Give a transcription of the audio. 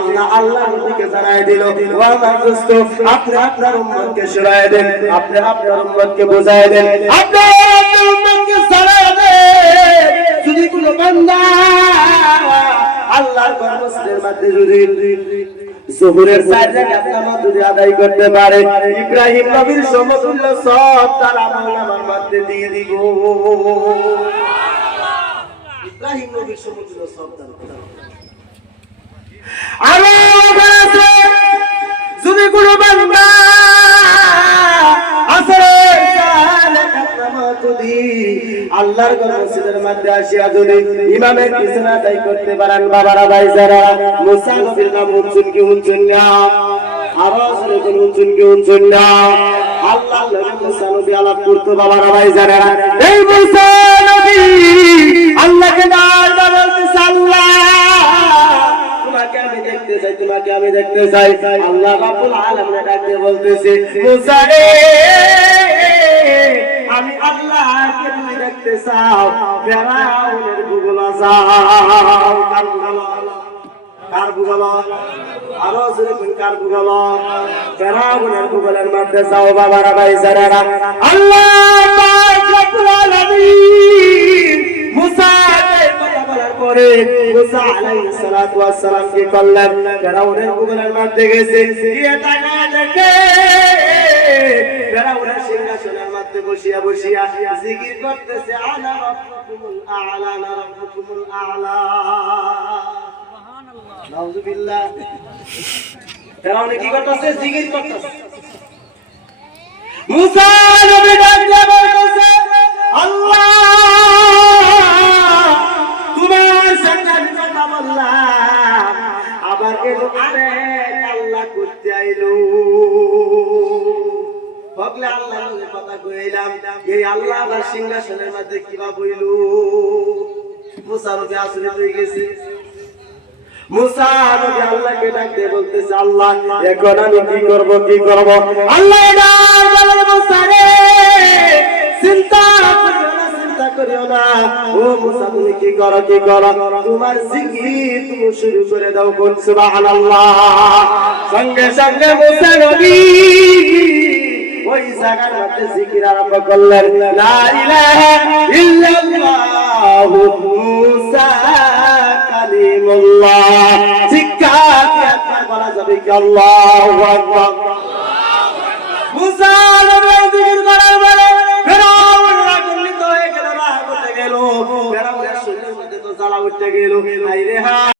আল্লাহ আল্লাহর দিকে জানায় দিল, ওয়া আমার দোস্ত আপনি আপনার উম্মতকে শোনায় দেন, আপনি আপনার উম্মতকে বোঝায় দেন, আপনি আপনার উম্মতকে জানায় দেন। যদি কোনো বান্দা আল্লাহর কর্মস্থলের মধ্যে যদি যোহরের 4 রাকাত নামাজ যদি আদায় করতে পারে, ইব্রাহিম নবীর সমতুল্য সব তার আমলনামার মধ্যে দিয়ে দিব। ইব্রাহিম নবীর সমতুল্য সব তার যদি কোনো বান্দা আল্লাহর কর্মস্থলের মধ্যে আসিয়া যদি ইমামের পিছনে আদায় করতে পারেন, বাবারা ভাইজারা, মুসা নবীর নাম হুনছুন কি হুনছুন না? আওয়াজ করে হুনছুন কি হুনছুন না? আল্লাহ নবী মুসা নবী আলাপ করতো, বাবারা ভাইজারা। এই মুসা নবী আল্লাহকে ডাকতে বলতেছে, আল্লাহ তোমাকে আমি দেখতে চাই, তোমাকে আমি দেখতে চাই। আল্লাহ রাব্বুল আলামিন ডাকতে বলতেছে, মুসা রে আমি আল্লাহকে তুমি দেখতে চাও, ফেরাউনের ভূগোলা যাও। কার ভূগোলা? আরো জোরে কোন কার ভূগোলা? ফেরাউনের ভূগোলের মধ্যে যাও, বাবারা ভাইজারা। আল্লাহ পাক রব্বুল আলামিন মুসাকে কথা বলার পরে মুসা আলাইহিস সালাতু ওয়াস সালাম কি করলেন? ফেরাউনের ভূগোলের মধ্যে গেছে, গিয়ে তাকায় দেখে ফেরাউনের সিংহাসনের মধ্যে বসিয়া বসিয়া জিকির করতেছে, আনা রাব্বুকুমুল আ'লা, আনা রাব্বুকুমুল আ'লা। সুবহানাল্লাহ, নাউযুবিল্লাহ। ফেরাউন কি করতেছে? জিকির করতেছে। মুসা নবী ডাক দিয়ে বলতেছে, আল্লাহ তোমার সঙ্গে আমি কথা বললাম, আবার এলো আরেক আল্লাহ করতে আইলো। বলে আল্লাহর লগে কথা কইলাম, এই আল্লাহ আবার সিংহাসনের মধ্যে কিভাবে হইল? মুসা নবী আশ্চর্য হয়ে গেছে। মুসা নবী আল্লাহকে ডাকতে বলতেছে, আল্লাহ এখন আমি কি করব, কি করব? আল্লাহ বলে, মুসা রে চিন্তা করিও না, ও মুসা তুমি কি করো, কি করো? তোমার জিকির তুমি শুরু করে দাও, কোন সুবহানাল্লাহ। সঙ্গে সঙ্গে মুসা নবী ওই জায়গার মধ্যে জিকির আরম্ভ করলেন, লা ইলাহা ইল্লাল্লাহু মুসা কালিমুল্লাহ। চিৎকার দিয়ে বলা যাবে কি আল্লাহু আকবার। মুসা নবী জিকির করার পরে ফেরাউন রাগান্বিত হয়ে গেল, রাগ করতে গেল। ফেরাউনের শরীরের মধ্যে তো জ্বালা উঠতে গেল, হায় রে হায়।